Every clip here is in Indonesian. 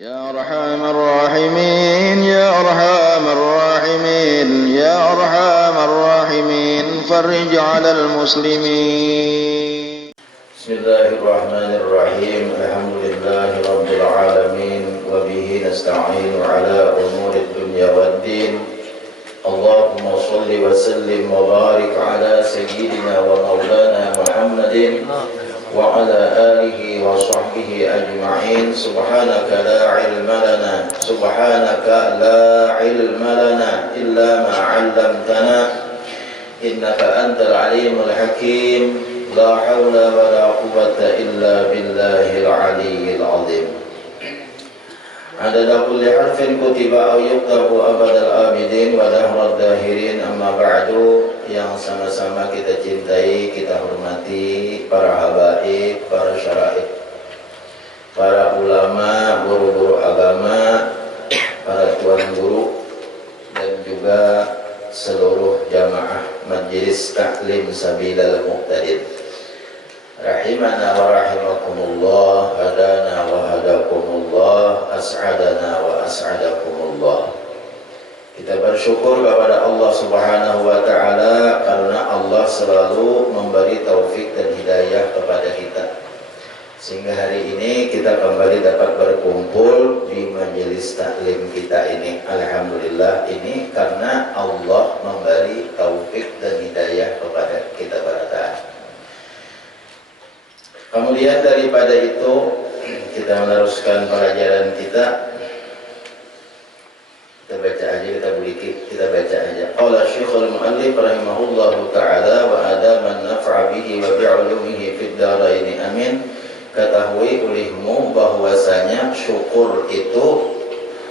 يا أرحم الراحمين يا أرحم الراحمين يا أرحم الراحمين فرج على المسلمين. بسم الله الرحمن الرحيم. الحمد لله رب العالمين وبه نستعين على أمور الدنيا والدين. اللهم صل وسلم وبارك على سيدنا ومولانا محمد وعلى آله وصحبه أجمعين. سبحانك لا علم لنا إلا ما علمتنا إنك أنت العليم الحكيم. لا حول ولا قوة إلا بالله العلي العظيم. عدد كل حرف كتب أو يكتب أبد الآبدين ودهر الداهرين. أما بعد, yang sama-sama kita cintai, kita hormati para habaib, para syaraib, para ulama, guru-guru agama, para tuan guru, dan juga seluruh jamaah Majelis Taklim Sabilal Muqtadin. Rahimana wa rahimakumullah, hadana wa hadakumullah, as'adana wa as'adakumullah. Kita bersyukur kepada Allah Subhanahu wa Ta'ala karena Allah selalu memberi taufik dan hidayah kepada kita, sehingga hari ini kita kembali dapat berkumpul di majelis taklim kita ini. Alhamdulillah, ini karena Allah memberi taufik dan hidayah kepada kita barataan. Kemudian daripada itu, kita meneruskan pelajaran kita. Kita baca aja, kita baca aja. Qala Syekhul Mu'allif rahimahullahu ta'ala wa adaman naf'a bihi wa bi'ulumihi fid daraini amin. Ketahui olehmu bahwasanya syukur itu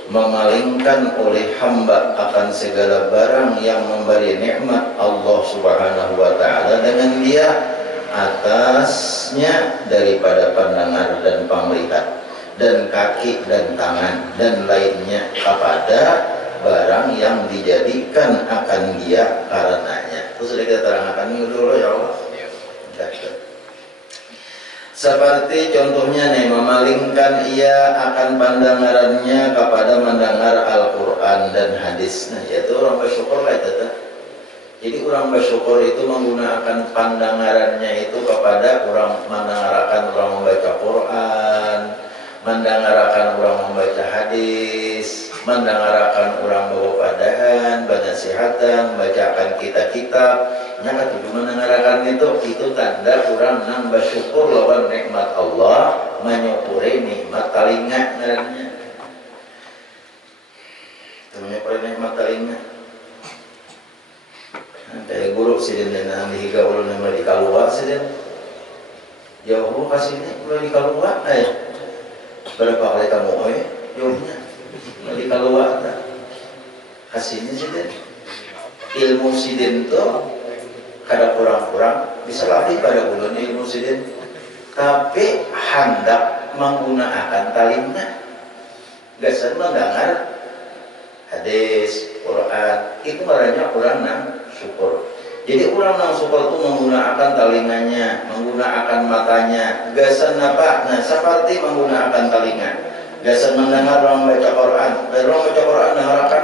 memalingkan oleh hamba akan segala barang yang memberi nikmat Allah Subhanahu wa ta'ala dengan dia atasnya daripada pandangan dan pemelihat dan kaki dan tangan dan lainnya kepada barang yang dijadikan akan dia karenanya. Terus sudah kita terangkan dulu ya Allah. Seperti contohnya nih, memalingkan ia akan pandangannya kepada mendengar Al-Quran dan hadisnya, yaitu orang bersyukur lah itu. Jadi orang bersyukur itu menggunakan pandangannya itu kepada orang mendengarkan orang membaca Quran, mendengarkan orang membaca hadis, mendengarkan orang bawa padahan, bernasihatan, membacakan kitab-kitab. Yang kedua mendengarkan itu tanda orang nang bersyukur lawan nikmat Allah, menyukuri nikmat telinga ngarannya. Menyukuri nikmat telinga. Dari guru sidin dan dihiga ulun nama di kaluwa sidin. Jauh kasihnya ulah di kaluwa berapa kali kamu jauhnya di kaluwa kasihnya sidin. Ilmu sidin tuh kada kurang-kurang bisa latih pada ulun ilmu sidin, tapi hendak menggunakan telinga. Gasan mendengar hadis, Quran, itu marahnya orang nang syukur. Jadi orang nang syukur itu menggunakan telinganya, menggunakan matanya. Gasan apa? Nah, seperti menggunakan telinga. Gasan mendengar orang baca Quran, orang baca Quran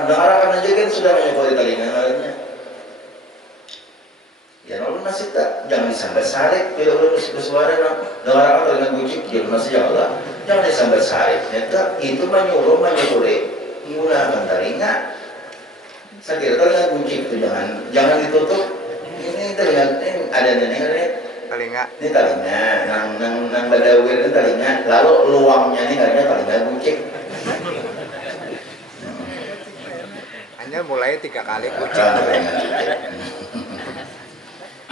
dengarkan aja kan sudah menyukuri telinga marahnya. Ya Allah masih tak, jangan disambat sarik bila udah bersuara dengarkan telinga gucik, dia masih ya Allah, jangan disambat sarik. Itu menyukuri menggunakan telinga. Saya kira telinga kunci itu jangan ditutup. Ini telinga, ini ada telinga. Ini telinga, nang badawir ini telinga. Lalu luangnya ini katanya telinga kunci. Hanya mulai 3 kali kunci.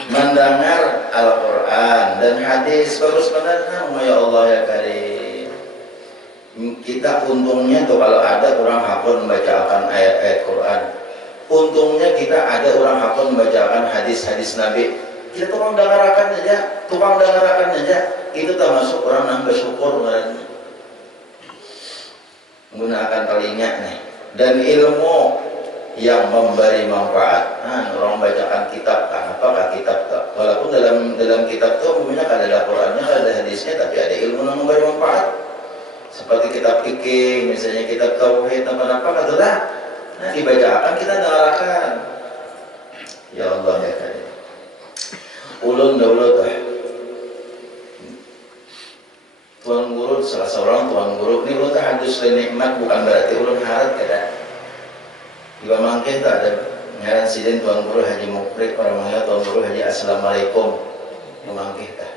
Mendengar Al-Quran dan hadis bagus benar, ya Allah ya Karim. Kita untungnya tuh kalau ada orang hafal membacakan ayat-ayat Quran. Untungnya kita ada orang hafal membacakan hadis-hadis Nabi. Kita tukang dengarkan aja. Itu termasuk orang yang bersyukur menggunakan telinga nih. Dan ilmu yang memberi manfaat. Orang bacakan kitab, apakah kitab tak? Walaupun dalam kitab itu umumnya ada Qurannya, ada hadisnya, tapi ada ilmu yang memberi manfaat. Seperti kitab fikih, kenapa katalah nah dibacakan kita dengarkan. Ya Allah ya karim. Ulun dahulu teh tuan guru, salah seorang tuan guru ini ulun teh hadus nikmat bukan berarti ulun harap kada. Juga mangke teh ada ngaran sidin tuan guru Haji Mukrik, orang mangga tuan guru Haji Assalamualaikum. Mangke teh.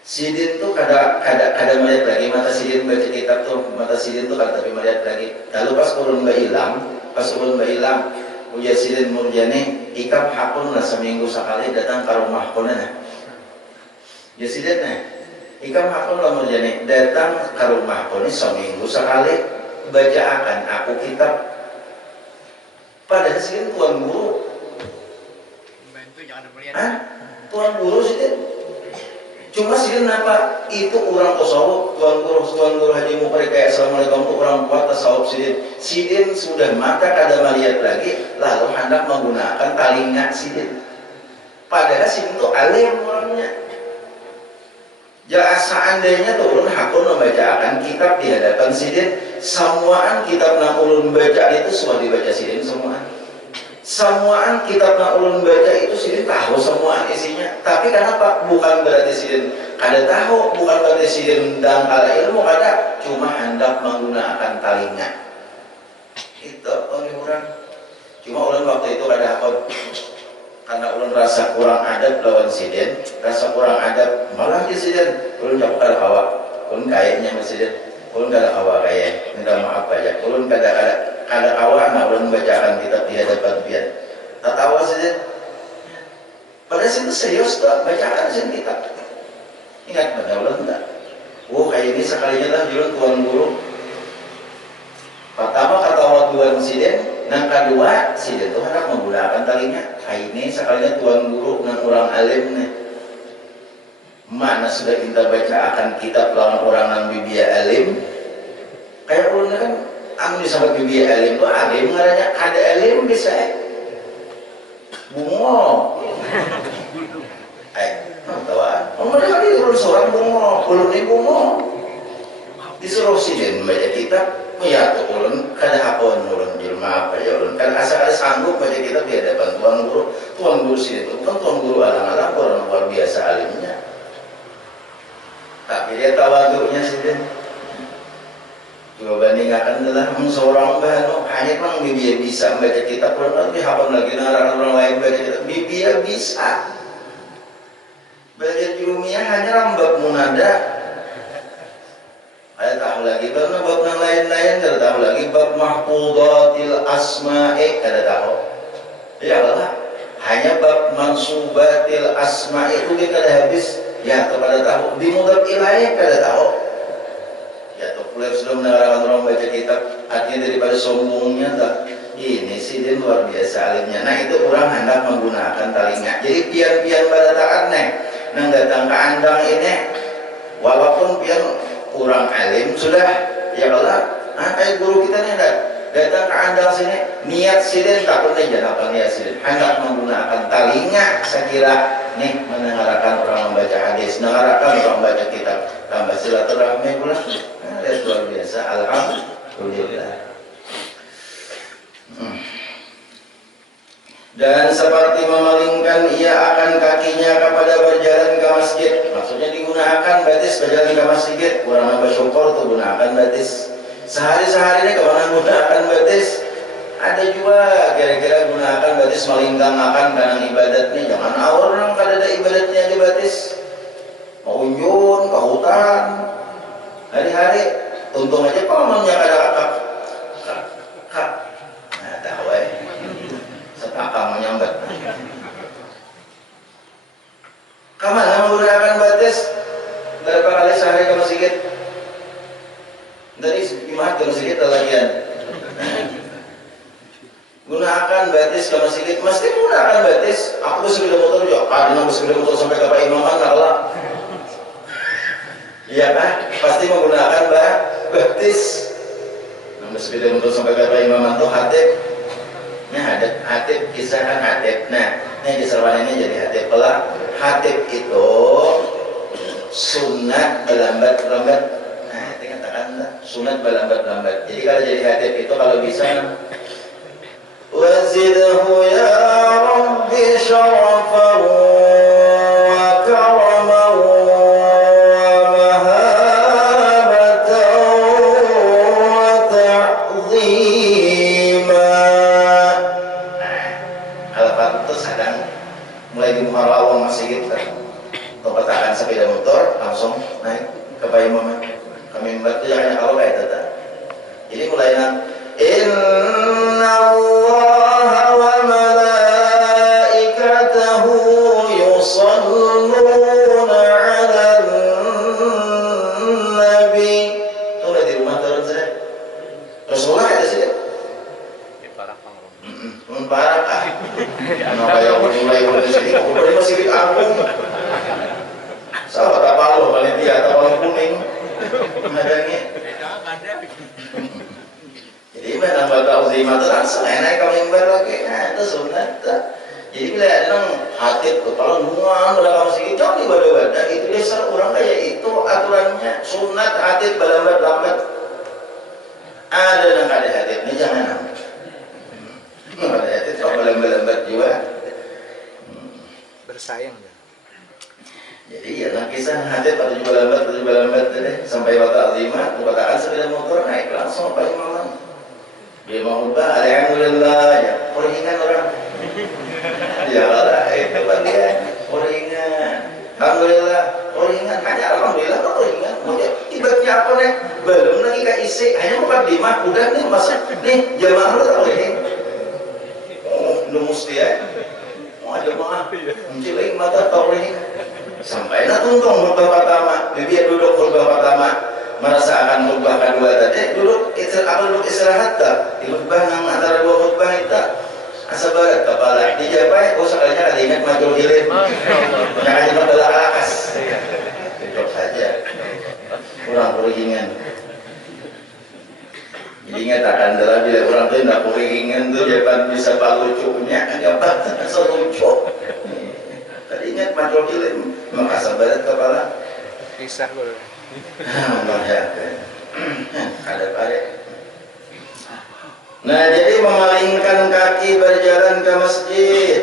Sidin tuh kada melihat lagi mata sidin baca kitab tuh, mata sidin tuh kada tapi melihat lagi. Lalu pas ulun hilang, ujar sidin murjani ikap hakun lah seminggu sekali datang ke rumah kona. Ya sidin nah, ikap hakun lah murjani datang ke rumah kona seminggu sekali baca akan aku kitab. Padahal sidin tuan guru. Tuan guru sidin. Cuma sidin apa itu orang tasawuf tuan guru Haji Mukrik kayak Assalamualaikum itu orang kuat tasawuf sidin sudah mata kada melihat lagi lalu hendak menggunakan talinga sidin padahal sidin itu alim orangnya ya seandainya tuh ulun hakun membacakan kitab di hadapan sidin semuaan kitab nak ulun baca itu semua dibaca sidin semuaan kitab nak ulun baca itu sidin tahu semuaan isinya tapi kenapa? Bukan berarti sidin kada tahu, bukan berarti sidin dangkal ilmu kada cuma hendak menggunakan talinga itu pengiburan cuma ulun waktu itu kada hakun karena ulun rasa kurang adab lawan sidin rasa kurang adab malah di sidin ulun jauh kada hawa ulun kayaknya sama sidin ulun kada hawa kayak minta maaf aja ulun kada awak nak ulun bacakan kitab di hadapan pian tertawa saja padahal itu serius tak bacakan saja kitab ingat pada ulun tak kayak ini sekalinya lah julun tuan guru pertama kata waduan sidin yang kedua sidin itu hendak menggunakan talinya ini sekalinya tuan guru dan orang alim nih mana sudah kita baca akan kitab lawan orang yang bibia alim kayak ulun kan anu disebut bibi alim itu alim ngaranya kada alim bisa bungo tahu mereka disuruh seorang bungo ulun ini bungo disuruh sidin baca kitab ya tuh ulun kada hakun ulun jelma apa ya ulun kan asal ada sanggup baca kitab di hadapan tuan guru sidin itu kan tuan guru alang-alang orang luar biasa alimnya tapi dia tawaduknya sidin coba bandingkan adalah seorang bahano hanya memang bibia bisa membaca kitab Quran tapi hafal lagi orang lain baca kitab bibia bisa baca jurumiyah hanya rambak munada ada tahu lagi karena bab yang lain-lain ada tahu lagi bab mahfudatil asma'i ada tahu ya Allah hanya bab mansubatil asma'i itu kita ada habis ya kepada tahu di mudhaf ilaih kada tahu ya populer sudah menerangkan orang baca kitab artinya daripada sombongnya tak ini sidin luar biasa alimnya nah itu orang hendak menggunakan talinga jadi pian-pian pada taat nang datang ke andang ini walaupun pian kurang alim sudah ya Allah kayak guru kita nih datang ke andang sini niat sidin tak pernah jangan niat sidin hendak menggunakan talinga saya kira nih mendengarkan orang membaca hadis mendengarkan orang membaca kitab tambah silaturahmi pula luar biasa alhamdulillah dan seperti memalingkan ia akan kakinya kepada berjalan ke masjid maksudnya digunakan batis berjalan ke masjid kurang nambah syukur tuh gunakan batis sehari-sehari ini kemana gunakan batis ada juga kira-kira gunakan batis melingkang akan karena ibadatnya jangan orang kada ada ibadatnya di batis mau unjun ke hutan hari-hari untung aja pamannya kada akak nah tahu setakang menyambat kamana menggunakan batis berapa kali sehari ke masjid dari Jumat ke masjid lagian gunakan batis ke masjid mesti menggunakan batis aku sepeda motor ya karena sepeda motor sampai ke Pak Imam Allah iya kan pasti menggunakan batis namun sepeda motor sampai ke Pak Imam itu hatib nah ada hatib kisah kan hatib nah ini kisah ini jadi hatib pelak hatib itu sunat lambat nah itu katakan sunat berlambat-lambat. Jadi kalau jadi khatib itu kalau bisa wazidhu ya rabbi syarafan wa karaman wa mahabatan wa ta'zima. Kalau itu sedang mulai di muhara awal masih gitu petakan sepeda motor langsung naik ke payung kami membantu jangan kalau kayak itu. Jadi mulai inna Allah wa malaikatahu yusalluna ala nabi. Itu udah di rumah turun saja. Rasulullah ada sih. Parah ah. Ano kayak mulai di sini, mulai masih di kampung. Sahabat apa lo panitia atau orang kuning madangnya. Jadi mana bakal uzimah langsung enak kami lagi. Nah itu sunat. Jadi bila ada hatib kepala nuang dalam masjid itu di badan itu dasar orang kayak itu aturannya sunat hatib lambat-lambat. Ada yang ada hatibnya jangan ambil. Ada hatib kalau lambat-lambat juga. Bersayang ya. Jadi ya kisah hadit pada juga lambat deh sampai waktu azimah perkataan sepeda motor naik langsung paling malam dia mau ubah alhamdulillah ya koringan orang ya lah itu kan dia koringan alhamdulillah koringan hanya alhamdulillah koringan ibaratnya apa nih belum lagi gak isi hanya 45 udah nih masa nih jamaah lu tau ini oh lu mesti ya mau jamaah menciling mata tau ini sampai tuntung khutbah pertama, bibi duduk khutbah pertama merasakan khutbah kedua tadi duduk istirahat tak di khutbah yang antara dua khutbah itu asa barat kepala dijapai sekalinya ada ingat majul hilim yang aja pada alakas duduk saja kurang kuringan jadi ngatakan dalam bila orang itu tidak kuringan itu jangan bisa lucunya dapat selucu tadi ingat majul hilim maka sabarat kepala Kisah gue. Allah ya. Ada pare. Nah, jadi memalingkan kaki berjalan ke masjid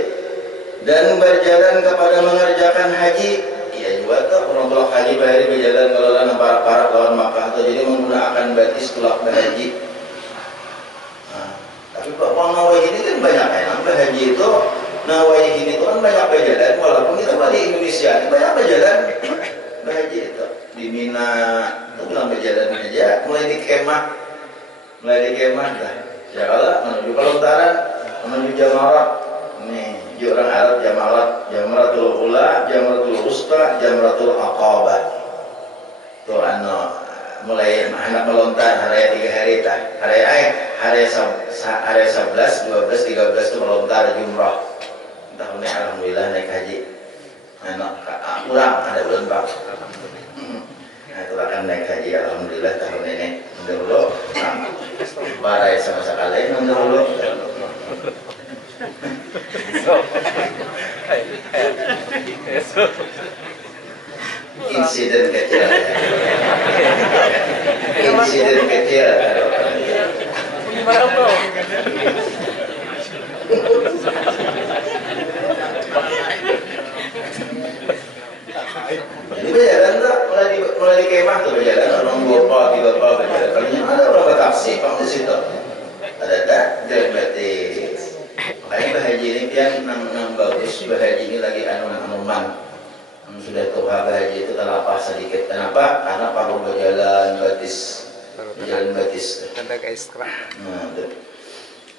dan berjalan kepada mengerjakan haji. Iya juga tuh orang tolak haji bahari berjalan kalau para lawan Makkah atau jadi menggunakan batis tulak berhaji. Nah, tapi Pak Nawai ini kan banyak yang nambah haji itu. Nawai ini tuh kan banyak berjalan walaupun kita di Indonesia ini banyak berjalan berhaji itu di Mina itu bilang berjalan aja mulai di kemah dah ya kalau menuju pelontaran menuju Jamarat nih di orang Arab Jamaratul Ula Jamaratul Wusta Jamaratul Aqabah tuh mulai anak melontar hari 3 hari tah hari 11 12 13 itu melontar jumrah tahun ini alhamdulillah naik haji anak kurang ada bulan bang nah itu akan naik haji alhamdulillah tahun ini dulu barai sama sekali dulu insiden kecil Jadi berjalan tak mulai di kemah tuh berjalan orang 2 pak 3 pak berjalan. Kalau ada orang bertaksi, pak di situ ada tak jalan batis. Makanya bahaji ini pian nang bagus bahaji ini lagi anuman sudah tuha bahaji itu terlapas sedikit. Kenapa? Karena perlu berjalan batis. Tanda ke iskra.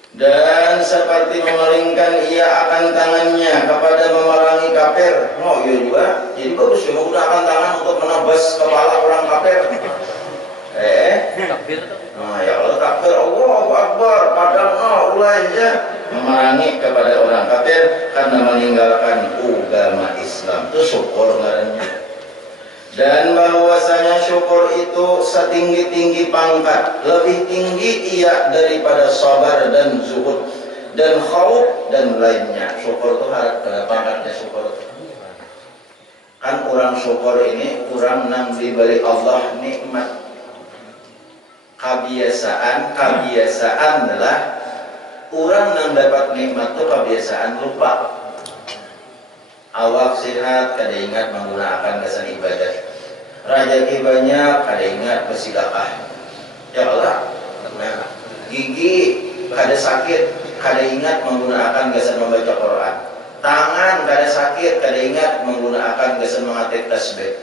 Dan seperti memalingkan ia akan tangannya kepada memerangi kafir. Oh iya juga. Jadi bagus ya menggunakan tangan untuk menebas kepala orang kafir. Takbir. Nah ya Allah takbir Allahu Akbar. Padahal ulainya memerangi kepada orang kafir karena meninggalkan agama Islam. Itu syukur ngarannya. Dan bahwasanya syukur itu setinggi-tinggi pangkat, lebih tinggi ia daripada sabar dan zuhud dan khauf dan lainnya. Syukur itu harap pada pangkatnya syukur itu. Kan orang syukur ini orang nang diberi Allah nikmat. Kebiasaan adalah orang yang dapat nikmat itu kebiasaan lupa. Awak sehat, kada ingat menggunakan kesan ibadah. Rajaki banyak, kada ingat bersedekah. Ya Allah. Nah, gigi kada sakit, kada ingat menggunakan kesan membaca Quran. Tangan kada sakit, kada ingat menggunakan kesan mengatik tasbih.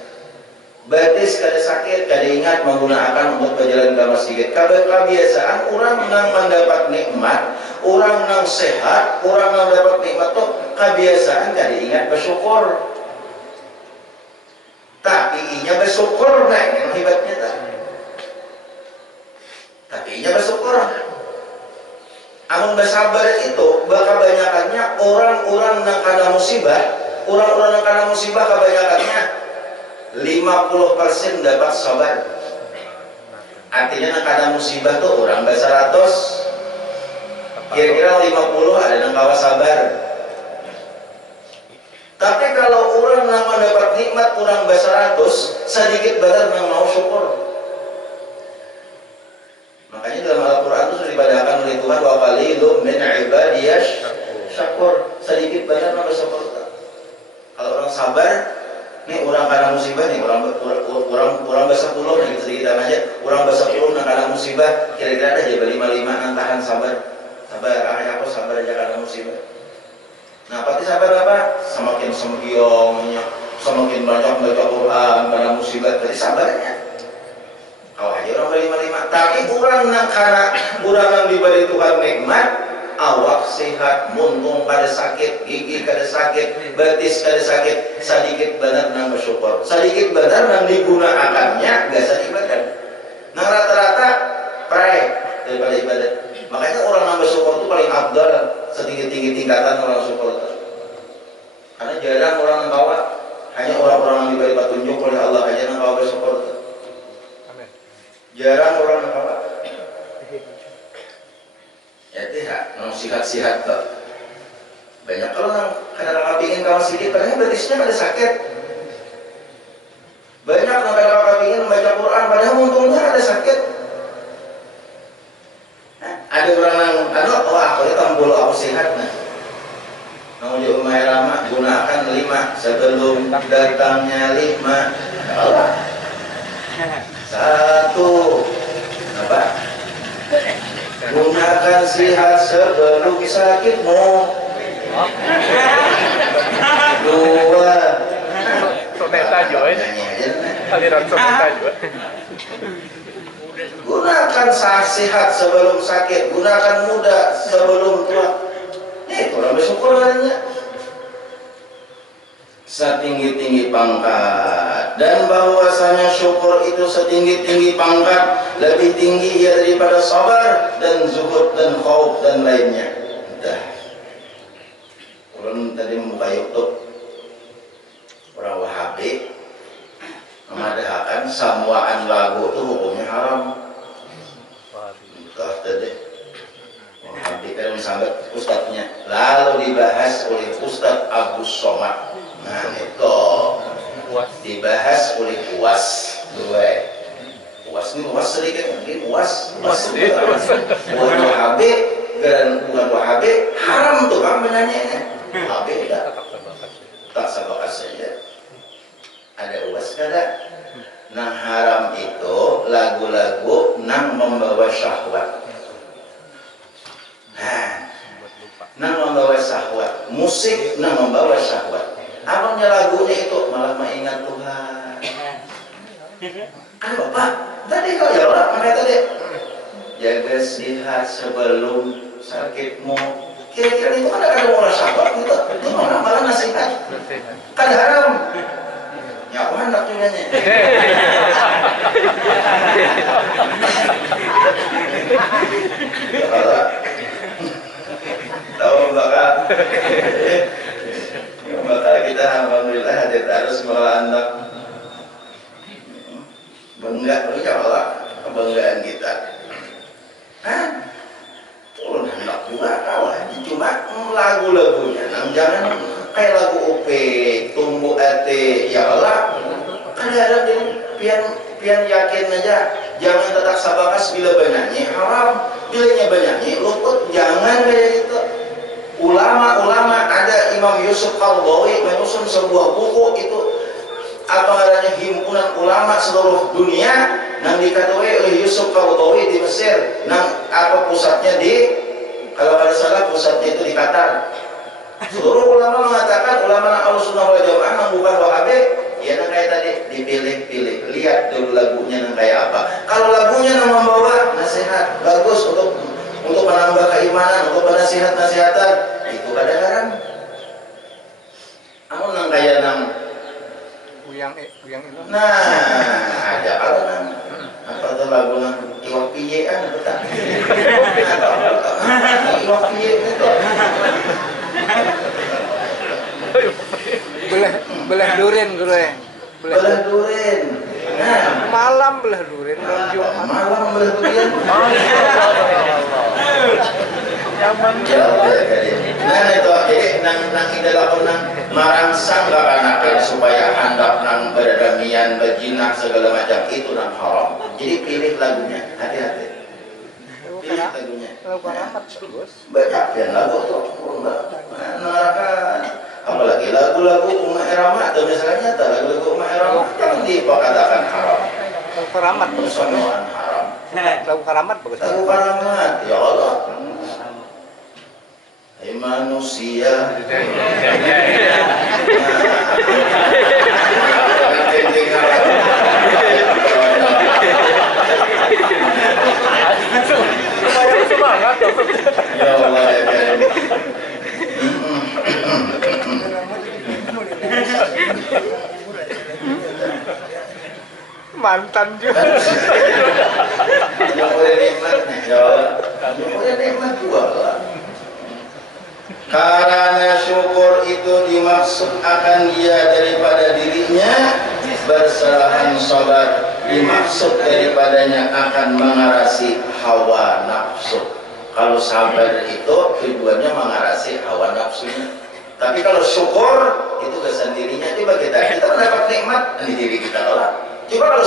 Batis kada sakit, kada ingat menggunakan untuk berjalan ke masjid. Kebiasaan orang yang mendapat nikmat, orang yang sehat, orang yang dapat nikmat itu kebiasaan kada ingat bersyukur. Tapi inya bersyukur, nah yang hebatnya tadi. Tapi inya bersyukur. Amun bersabar itu, kebanyakannya orang-orang yang kena musibah, orang-orang yang kena musibah kebanyakannya 50% dapat sabar. Artinya yang kena musibah tuh orang ber-100, kira-kira 50 ada yang kawa sabar. Tapi kalau orang yang mendapat nikmat orang ber-100, sedikit banget yang mau syukur. Makanya dalam Al-Quran itu sudah dibadakan oleh Tuhan wa qalilum min ibadiyas syakur, sedikit banget yang bersyukur. Kalau orang sabar, nih orang kena musibah nih, orang ber-10 nih, sedikit aja, orang ber-10 yang kena musibah, kira-kira ada aja 5-5 yang tahan sabar. Sabar, aku sabar aja kena musibah. Nah, pasti sabar apa? Semakin semgiong, semakin banyak baca Quran kena musibah, jadi sabarnya. Kau aja orang ber-5-5, tapi orang yang diberi Tuhan nikmat, awak sehat, muntung kada sakit, gigi kada sakit, batis kada sakit, sedikit benar nang bersyukur, sedikit benar nang digunakannya gasa ibadah. Nah rata-rata pray daripada ibadah. Makanya orang nang bersyukur itu paling abdal, setinggi-tinggi tingkatan orang syukur itu. Karena jarang orang yang bawa, hanya orang-orang yang diberi petunjuk oleh Allah aja yang bawa bersyukur itu. Jarang orang yang bawa. Ya tidak, mau sihat-sihat tuh. Banyak kalau yang kadang-kadang ingin kawan sedikit, padahal betisnya ada sakit. Banyak yang kadang-kadang ingin membaca Quran, padahal untungnya ada sakit. Nah, ada orang yang, aku ini tambul aku sehat. Nah, mau di umay lama, gunakan 5 sebelum datangnya 5. Allah. 1, apa? Gunakan sihat sebelum sakitmu. 2, soneta juga ini. Aliran soneta juga. Gunakan sehat sebelum sakit, gunakan muda sebelum tua. Nih, orang bersyukur adanya. Setinggi-tinggi pangkat, dan bahwasanya syukur itu setinggi-tinggi pangkat, lebih tinggi ia daripada sabar dan zuhud dan khauf dan lainnya. Dah. Orang tadi membuka YouTube, orang Wahabi memadahkan samuaan lagu itu hukumnya haram. Entah tadi Wahabi kan sampai ustadznya, lalu dibahas oleh Ustadz Abdus Somad. Nah itu dibahas oleh UAS. UAS ini UAS sedikit mungkin UAS buat Wahabi dan bukan Wahabi haram tuh kan menyanyinya. Wahabi tak sabakas saja. Ada UAS kada? Nah haram itu lagu-lagu nang membawa syahwat. Nang membawa syahwat, musik nang membawa syahwat. Abangnya lagunya itu malah mengingat Tuhan. Kan Bapak, tadi kau jawab apa tadi? Jaga sihat sebelum sakitmu. Kira-kira itu kan ada orang sahabat gitu. Itu malah nasihat. Kan haram. Nyawa anak juga nih. Tahu bakal. Bakal kita alhamdulillah hadir terus malah anak. Bangga lu ya Allah, kebanggaan kita. Hah? Turun anak juga kawan. Cuma lagu-lagunya, jangan kayak lagu UP, tumbuh hati, ya Allah. Kan ada pian yakin aja, jangan tetap sabakas bila bernyanyi haram, bilanya bernyanyi luput, jangan kayak gitu. Ulama-ulama ada Imam Yusuf Qaradawi menyusun sebuah buku itu apa namanya himpunan ulama seluruh dunia yang dikatakan oleh Yusuf Qaradawi di Mesir, nang apa pusatnya di kalau pada salah pusatnya itu di Qatar. Seluruh ulama mengatakan ulama Ahlussunnah wal Jamaah yang bukan Wahabi ya nang kayak tadi dipilih-pilih, lihat dulu lagunya nang kayak apa. Kalau lagunya nang membawa nasihat bagus untuk menambah keimanan, untuk nasihat-nasihatan, itu kadang-kadang amun nang kayak nang Uyang itu. nah ada kalau nang apa tuh lagu nang iwak piye betul. Iwak piye itu belah duren gue. belah duren. Nah, Malam belah duren malam belah duren. Nah itu jadi nang ida lakon nang marangsang kakanakan supaya handap nang berdamian berjinah segala macam itu nang haram. Jadi pilih lagunya, hati-hati. Pilih lagunya. Lagu karamat bagus. Banyak yang lagu tuh, neraka. Apalagi lagu-lagu Umma Irama atau misalnya lagu-lagu Umma Irama yang dikatakan haram. Lagu karamat bagus. Semua haram. Lagu karamat bagus. Lagu karamat, ya Allah. Hai manusia. Supaya semangat dong. Ya Allah ya Karim. Mantan juga. Yang boleh nikmat nih, ya Allah. Yang boleh nikmat juga lah. Karena syukur itu dimaksud akan dia daripada dirinya, berserahan sabar dimaksud daripadanya akan mengarasi hawa nafsu. Kalau sabar itu tujuannya mengarasi hawa nafsunya. Tapi kalau syukur itu kesendirinya. Coba kita mendapat nikmat di diri kita lah. Coba kalau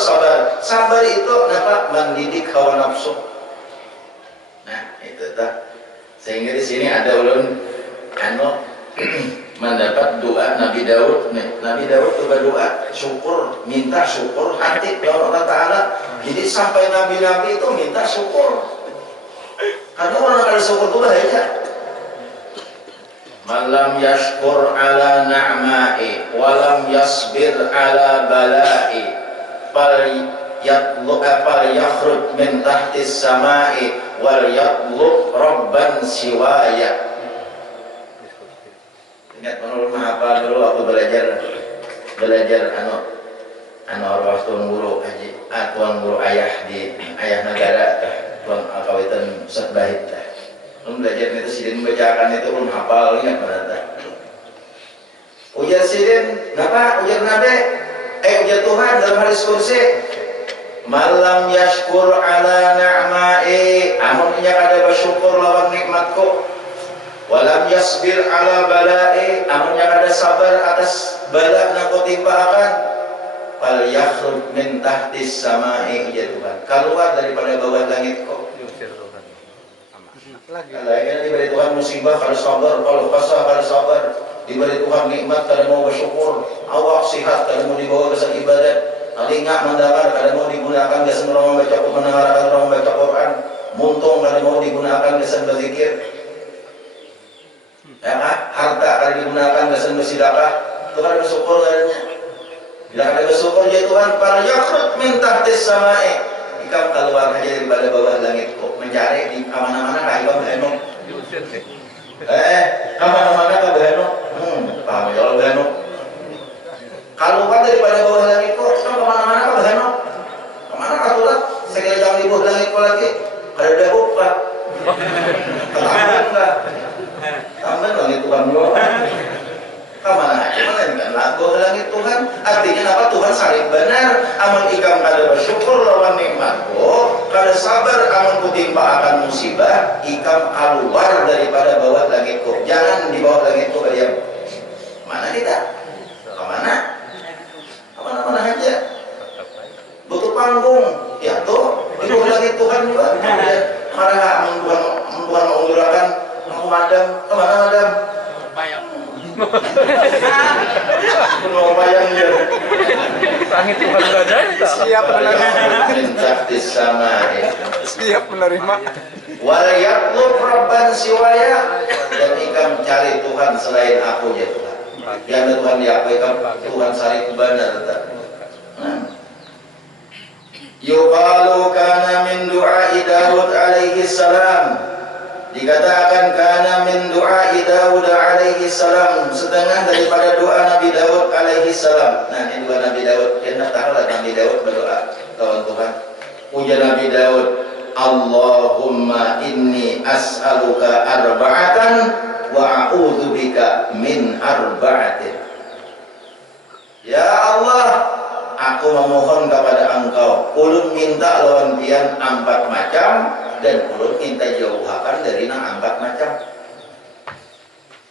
sabar itu dapat mendidik hawa nafsu. Nah itu tak. Sehingga di sini ada ulun mendapat doa Nabi Daud. Nabi Daud itu berdoa syukur, minta syukur hati kepada Allah Ta'ala. Jadi sampai Nabi-Nabi itu minta syukur. Karena orang kalau syukur itu bahaya. Malam yashkur ala na'mai walam yasbir ala balai fal yakhruj min tahtis samai wal yatlub rabban siwaya. Ingat menurut mahapal dulu aku belajar arwah tuan guru haji, tuan guru ayah di ayah negara tuan Alkawitan Ustaz Bahid. Belajar itu sidin membacakan itu belum hafal ingat berada. Ujar sidin, kenapa? Ujar nabe, ujar Tuhan dalam hadis kursi. Malam yashkur ala na'mai, amunnya kada bersyukur lawan nikmatku. Walam yasbir ala balai, amunnya kada sabar atas bala yang kau timpakan. Fal yakhruj min tahtis samai, ya Tuhan, keluar daripada bawah langit kau. Kalau ini diberi Tuhan musibah kalau sabar, kalau pasah kalau sabar, diberi Tuhan nikmat kalau mau bersyukur, awak sihat kalau mau dibawa ke ibadat, telinga mendengar kalau mau digunakan ke orang membaca mendengarkan orang membaca Quran, muntung kalau mau digunakan ke berzikir, ya kan? Harta kalau digunakan ke bersedekah, Tuhan bersyukur katanya. Bila ada bersyukur ya Tuhan, para yakhruj min tahtis samai, ikam keluar aja daripada bawah langit kok mencari di mana-mana kah ikam behenok mana-mana kah behenok paham ya Allah behenok keluar daripada bawah langit kok ikam kemana-mana kah behenok kemana kah tulat sekali jam di bawah langit kok lagi kada ada buka ketambahan kah tambahan langit Tuhan dulu kemana aja mana dengan lagu langit Tuhan artinya apa Tuhan saling benar amal ikam kada bersyukur lawan nikmatku kada sabar amal kutimpa akan musibah ikam keluar daripada bawah langitku jangan di bawah langitku kalian mana kita kemana aja butuh panggung ya tuh Itu lagi Tuhan juga. Marah Tuhan mengundurkan aku madam, kemana madam? Bayang. Mau bayang dia. Langit Tuhan berada. Siap menerima. Mentaktis sama. Siap menerima. Wal yatlub rabban siwaya, dan ikam cari Tuhan selain aku ya Tuhan. Yang Tuhan diapakan Tuhan sari benar tak. Yuqalu kana min du'ai Daud alaihi salam. Dikatakan kana min du'ai Daud alaihi salam, setengah daripada doa Nabi Daud alaihi salam. Nah, ini doa Nabi Daud. Kita tahulah Nabi Daud berdoa lawan Tuhan. Puja Nabi Daud, Allahumma inni as'aluka arba'atan wa a'udzubika min arba'atin. Ya Allah, aku memohon kepada Engkau, ulun minta lawan pian 4 macam, dan ulun minta jauhakan dari nang 4 macam.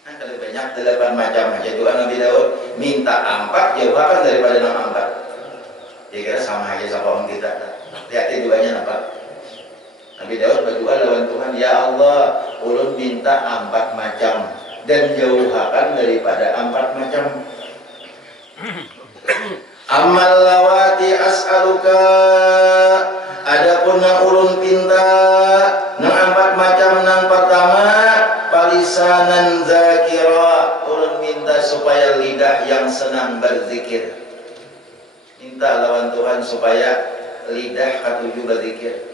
Nah, kalau banyak 8 macam aja doa Nabi Daud, minta 4 jauhakan daripada nang 4. Ya kira sama aja sama kita. Lihatin doanya apa? Nabi Daud berdoa lawan Tuhan, ya Allah, ulun minta 4 macam dan jauhakan daripada 4 macam. Amal lawati as'aluka, adapun nang ulun pinta nang 4 macam, nang pertama palisanan zakira, ulun minta supaya lidah yang senang berzikir. Minta lawan Tuhan supaya lidah katuju berzikir.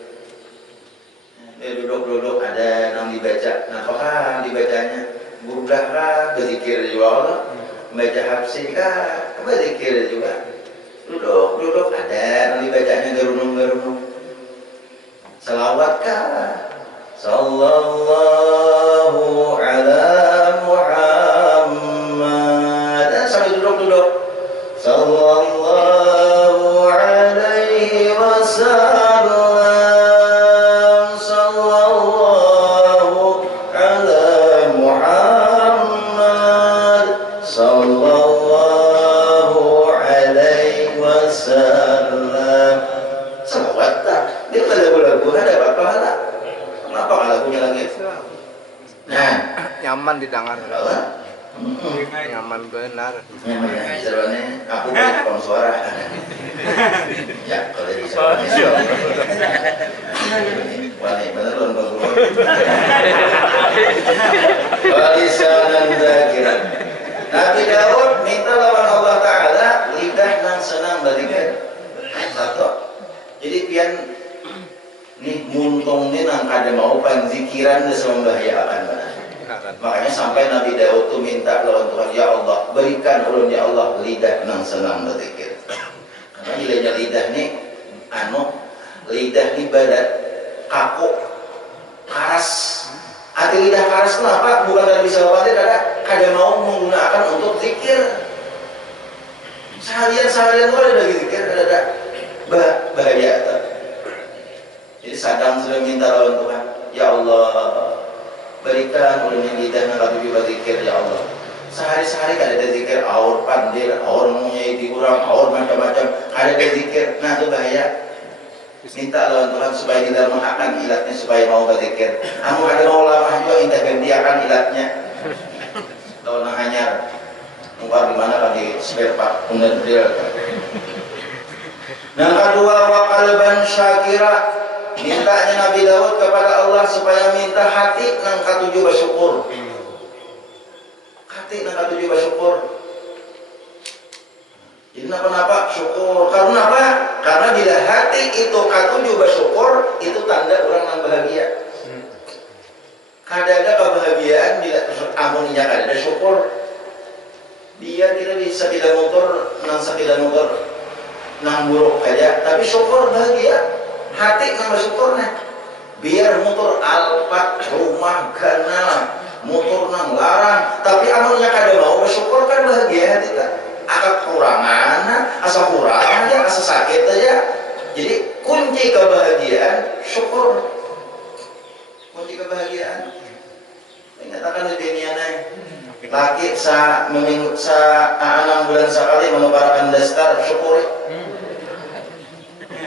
Duduk-duduk ada nang dibaca, nah apakah dibacanya? Burdah kah, berzikir juga Allah. Baca hafsih kah, berzikir juga. Duduk ada nang dibacanya gerunung-gerunung. Salawat kah? Sallallahu ala Muhammad. Dan sambil duduk-duduk. Sallallahu alaihi wasallam. Sallallahu ala Muhammad. Sallallahu alaihi wasallam. Salawat tak? Dia tak lagu-lagu ada apa-apa. Kenapa nggak lagunya lagi? Nah, Nyaman didengar. Nyaman benar. Sebenarnya aku bukan suara. Ya, kalau di suara. Wah, ini bener loh bagus. Walisanan zakiran. Nabi Daud minta lawan Allah Taala lidah nang senang berzikir. Satu. Jadi pian nih muntung nih nang kada mau panzikiran dan membahayakan mana. Makanya sampai Nabi Daud tuh minta lawan Tuhan, ya Allah berikan ulun ya Allah lidah nang senang berzikir. Karena nilainya lidah nih lidah nih badat kaku karas. Arti lidah karas kenapa? Bukan dari bisa khawatir, kada mau menggunakan untuk zikir. Seharian tuh ada zikir, ada bahaya. Jadi sadang sudah minta lawan Tuhan, ya Allah berikan ulun yang lidah nang katuju berzikir ya Allah. Sehari-hari kada ada zikir, aur pandir, aur munyai diurang, aur macam-macam, kada ada zikir. Nah itu bahaya. Minta lawan Tuhan supaya tidak mengakan ilatnya supaya mau berzikir. Anu ada mau lama juga minta gantiakan ilatnya. Lawan nang anyar. Mungkin di mana lagi spare part drill. Yang kedua waqalban syakira, mintanya Nabi Daud kepada Allah supaya minta hati nang katuju bersyukur. Hati nang katuju bersyukur. Jadi kenapa syukur? Karena apa? Karena bila hati itu katuju bersyukur, itu tanda orang yang bahagia. Kada ada kebahagiaan bila amuninya kada ada syukur. Dia tidak bisa tidak motor nang buruk aja, tapi syukur bahagia. Hati nang bersyukur nah. Biar motor alpat, rumah, ganal, motor nang larang, tapi amunnya kada mau bersyukur kan bahagia hati tak. Akak kurangan, asa kurang aja, asa sakit aja. Jadi kunci kebahagiaan syukur. Kunci kebahagiaan. Ingatakan di dunia nih. Laki sa 6 bulan sekali menukarakan dasar syukuri.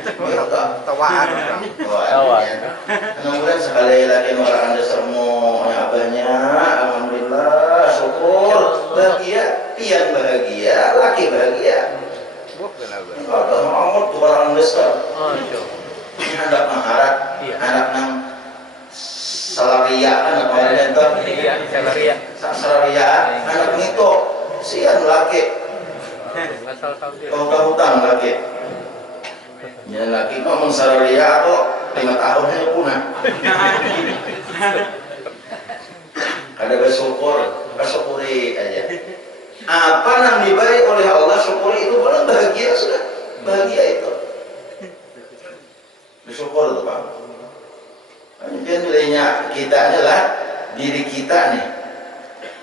Iya tak. Tawaan. Tawaan. Kemudian sekali lagi orang anda semua abahnya, alhamdulillah, syukur, bahagia, pian bahagia, laki bahagia. Wah, kenapa? Kalau Muhammad tuh orang besar. Masya Allah. Anak mengharap, Iya. anak nang salaria, anak orang itu. Iya, salaria. Salaria, anak itu, sian laki. Asal tahu dia. Kau hutang laki. Ya laki ngomong salaria kok 5 tahun hanya punah. Ada bersyukuri aja. Apa yang diberi oleh Allah syukuri itu boleh bahagia sudah. Bahagia itu. Bersyukur itu Pak. Mungkin nilainya kita adalah diri kita nih.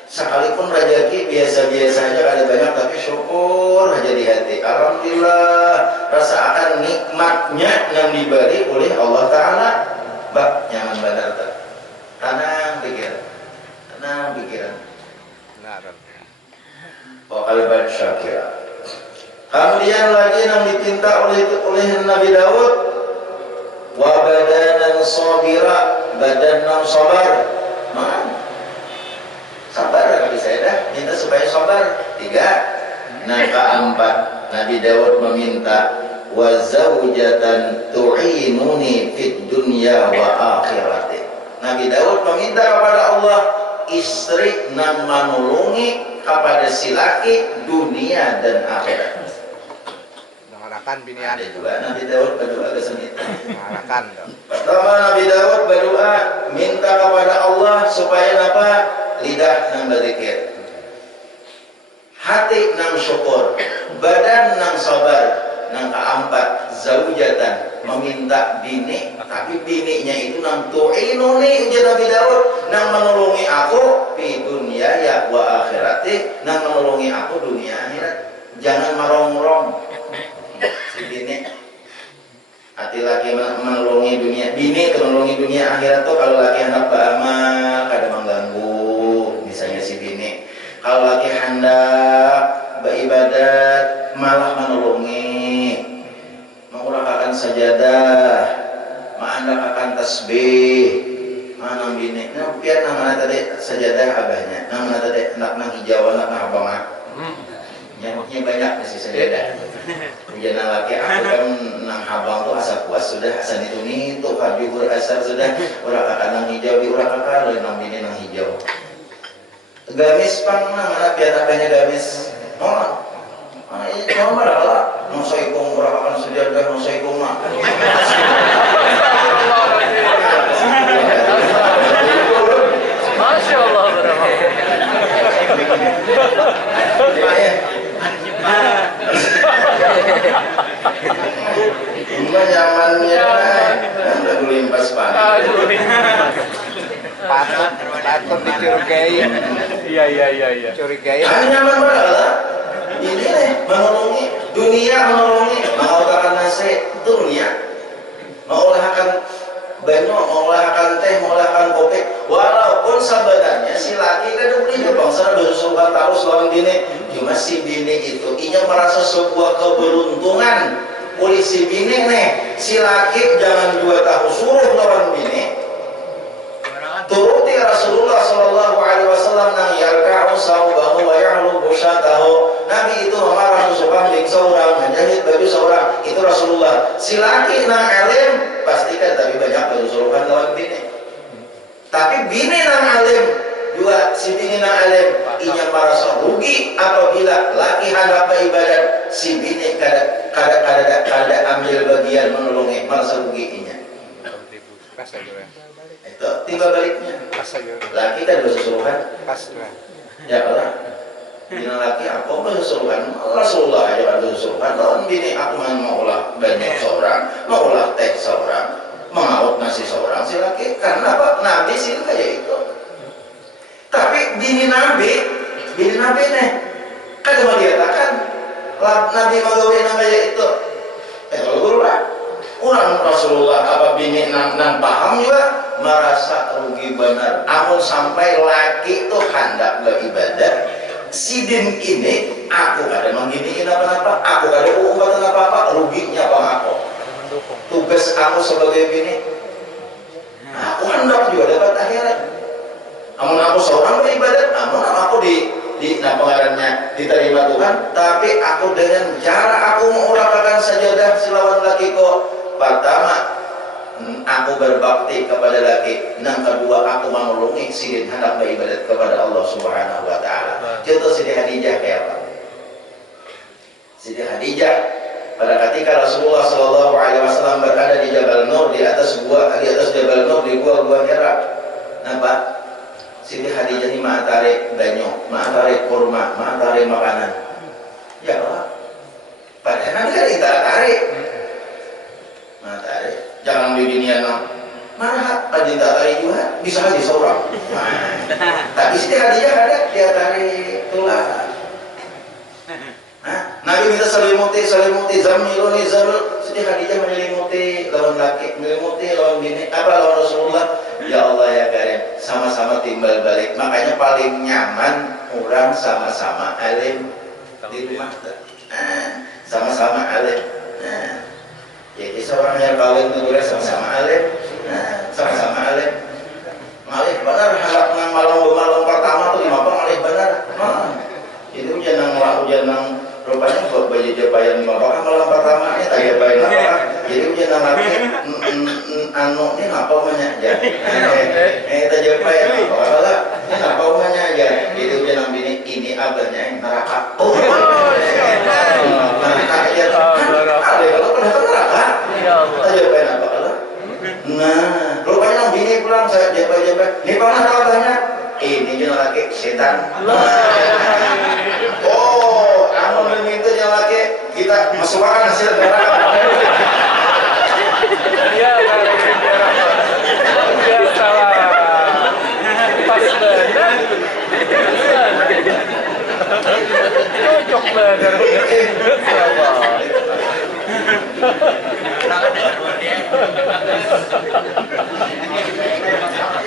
Sekalipun rezeki biasa-biasa aja ada banyak tapi syukur aja di hati. Alhamdulillah rasakan nikmatnya yang diberi oleh Allah Ta'ala. Bak nyaman benar tak? Tenang pikiran. Benar. Wa qalban syakira. Kemudian lagi yang dipinta oleh Nabi Daud, wa badanan sabira, badan yang sabar. Sabar kali saya dah minta supaya sabar. 3. Nah keempat Nabi Daud meminta wa zaujatan tu'inuni fid dunya wa akhirati. Nabi Daud meminta kepada Allah istri yang menolongi kepada si laki dunia dan akhirat. Mengarahkan binian. Ada juga Nabi Daud berdoa ke sini. Mengarahkan dong. Pertama Nabi Daud berdoa minta kepada Allah supaya apa? Lidah nang berzikir, hati nang syukur, badan nang sabar. Nang keempat zaujatan meminta bini, tapi bininya itu nang tu'inuni ujar Nabi Daud, nang menolongi aku di dunia ya wa akhirati, nang menolongi aku dunia akhirat. Jangan merong-rong si bini. Hati laki menolongi dunia, bini menolongi dunia akhirat tuh kalau laki hendak beramal kadang mengganggu, misalnya si bini. Kalau laki hendak beribadat malah menolongi, mengurangkan sajadah, mengandalkan tasbih, mana bini. Nah, biar nama tadi sajadah abahnya, nama tadi nak hijau, nak abang. Nyamuknya banyak sih sajadah. Hujan laki aku kan nang habang tuh asa puas sudah, asa itu juhur asar sudah, urak kakak nang hijau di urak kakak lalu nang bini nang hijau. Gamis pang nang mana biar abahnya gamis. Oh, ini mana lah? Nosaikum urak kakak sudah dah nosaikum mah. Masya Allah. Ini nyamannya, udah limpas panas. Patut dicurigai. Iya. Curigai. Nyaman banget. Ini nih menolongi dunia, mengawalkan nasi dunia, mengolahkan banyak, mengolahkan teh, mengolahkan kopi. Walaupun sebenarnya si laki kan udah bangsa bersuka tahu selawan bini, cuma si bini itu ia merasa sebuah keberuntungan. Polisi bini nih, si laki jangan juga tahu suruh lawan bini. Turuti Rasulullah Shallallahu Alaihi Wasallam nang yarka'u saubahu wa ya'lu busyatahu. Nabi itu memarah seorang ling seorang, menjahit baju seorang. Itu Rasulullah. Si laki nang alim pastikan tapi banyak bersuruhan lawan bini. Tapi bini nang alim juga si bini nang alim inya merasa rugi apabila laki hendak beribadat si bini kada ambil bagian menolongi, merasa rugi inya. Pas aja. Itu tiba baliknya. Pas aja. Laki kan bersuruhan. Pas lah. Ya Allah. Bina laki aku bersuruhan. Rasulullah aja kan bersuruhan. Lawan bini aku mau olah banyak seorang, mau olah teh seorang, mengaut nasi seorang si laki. Karena apa? Nabi sih kayak itu. Tapi bini Nabi nih kan mau dikatakan Nabi magawi namanya itu. Kalau guru lah. Orang Rasulullah apa bini nang paham juga merasa rugi benar. Aku sampai laki itu hendak beribadat. Si din ini aku kada mengginiin apa-apa, aku kada ubatan apa-apa, ruginya bang aku. mendukung. Tugas aku sebagai bini, aku hendak juga dapat akhirat. Namun aku seorang beribadat, namun aku pengarannya diterima Tuhan, tapi aku dengan cara aku mengulakakan sajadah silawan lakiko. Pertama, aku berbakti kepada laki. Yang kedua, aku menolongi sidin hendak beribadat kepada Allah Subhanahu wa taala. Contoh Siti Khadijah kayak apa? Siti Khadijah pada ketika Rasulullah Shallallahu Alaihi Wasallam berada di Jabal Nur, di atas Jabal Nur di gua Hira. Nampak? Siti Khadijah ini tarik banyu, tarik kurma, tarik makanan. Ya Allah. Padahal nanti kan kita tarik. Tarik. Jangan beginian lah. Mana tadi tak tarik juga bisa aja seorang. Tapi Siti Khadijah ada dia tarik tulang. Nabi minta selimuti, zamiluni zamil. Siti Khadijah menyelimuti lawan laki, menyelimuti lawan bini, lawan Rasulullah. Ya Allah ya Karim, sama-sama timbal balik. Makanya paling nyaman orang sama-sama alim di rumah. Sama-sama alim. Jadi seorang yang kawin itu sama-sama alim. Sama-sama alim. Malih benar halak nang malam pertama tuh dimapa malih benar. Itu janang rupanya buat baju japayan di mabak malam pertama ini tak japayan apa jadi ujian lagi anu ini apa banyak aja tak japayan apa lah ini apa banyak aja jadi ujian ini abahnya yang neraka neraka aja ada kalau pernah neraka tak japayan apa lah nah rupanya yang bini pulang saya japayan ini pernah tahu banyak ini juga lagi setan itu yang lagi kita masukkan hasil neraka. Iya, dia salah. Pas benar. Cocok benar.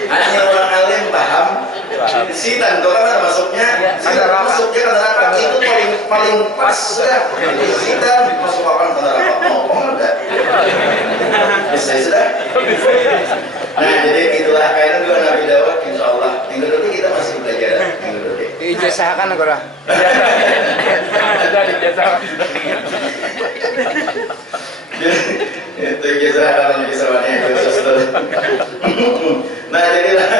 Hanya orang alim paham. Sitan kalau kan masuknya ke neraka itu paling pas sudah. Sitan masukkan ke neraka. Ngomong enggak? Bisa sudah. Nah jadi itulah kaitan dua Nabi Daud. Insya Allah minggu depan kita masih belajar minggu depan. Diijazahkan agora. Sudah dijazahkan. Itu ijazah kalau ijazahnya itu. Nah jadilah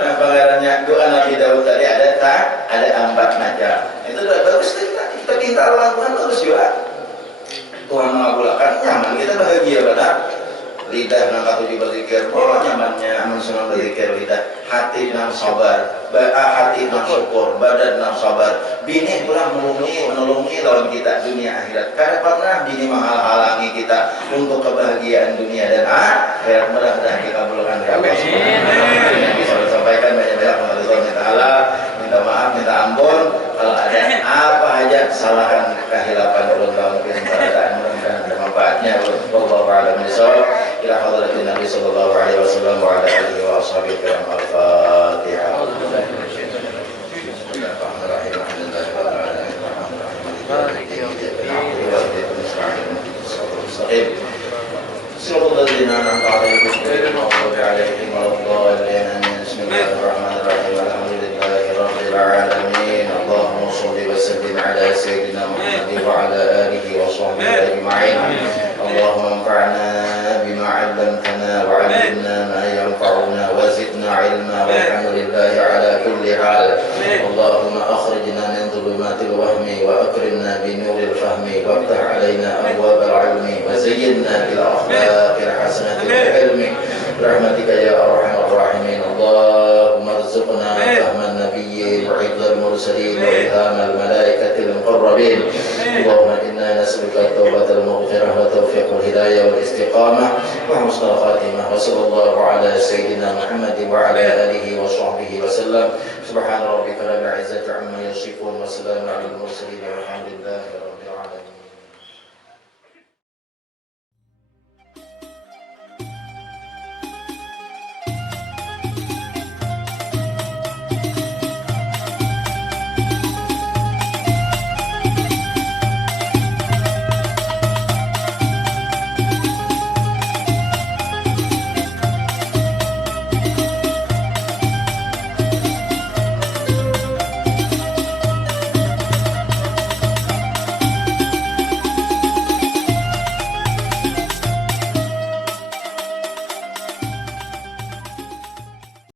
pengarannya doa Nabi Daud tadi ada 4 macam. Itu bagus kita minta Allah Tuhan bagus juga. Tuhan mengabulkan nyaman kita bahagia benar. Lidah nang katu berzikir, nyamannya amun senang berzikir lidah. Hati nang sabar, hati nang syukur, badan nang sabar. Bini pulang menolongi lawan kita dunia akhirat. Karena pernah bini menghalangi kita untuk kebahagiaan dunia dan akhirat. Mudah-mudahan dikabulkan ya Allah. Yang bisa disampaikan banyak-banyak kepada Allah Taala. Minta maaf, minta ampun kalau ada apa aja kesalahan, kehilapan ulun kemudian mudah-mudahan ada manfaatnya. Wallahu a'lam bishawab. Ila hadratin Nabi sallallahu alaihi wasallam wa ala alihi wa ashabihi kiram al-Fatihah. Allahumma shalli wa sallim ala sayyidina Muhammad wa ala alihi wa sahbihi ajma'in. Allahumma anfa'na bima 'allamtana wa 'allimna ma yanfa'una wa zidna 'ilma walhamdulillahi ala kulli hal. Allahumma akhrijna min dhulumatil wahmi wa akrimna bi nuril fahmi waftah 'alaina abwabal 'ilmi wa zayyinna bil akhlaqil hasanati wal ilmi birahmatika ya arhamar rahimin. Allahumma arzuqna fahman nabiyyin wa 'idhal mursalin wa ilhamal malaikatil muqarrabin. Allahumma inna nas'aluka at-tawbatal maghfirah wa tawfiqal hidayah wal istiqamah wa husnal khatimah. Wa sallallahu ala sayyidina Muhammad wa ala alihi wa sahbihi wa sallam. Subhana rabbika rabbil izzati amma yasifun wa salamun alal mursalin walhamdulillahi rabbil alamin.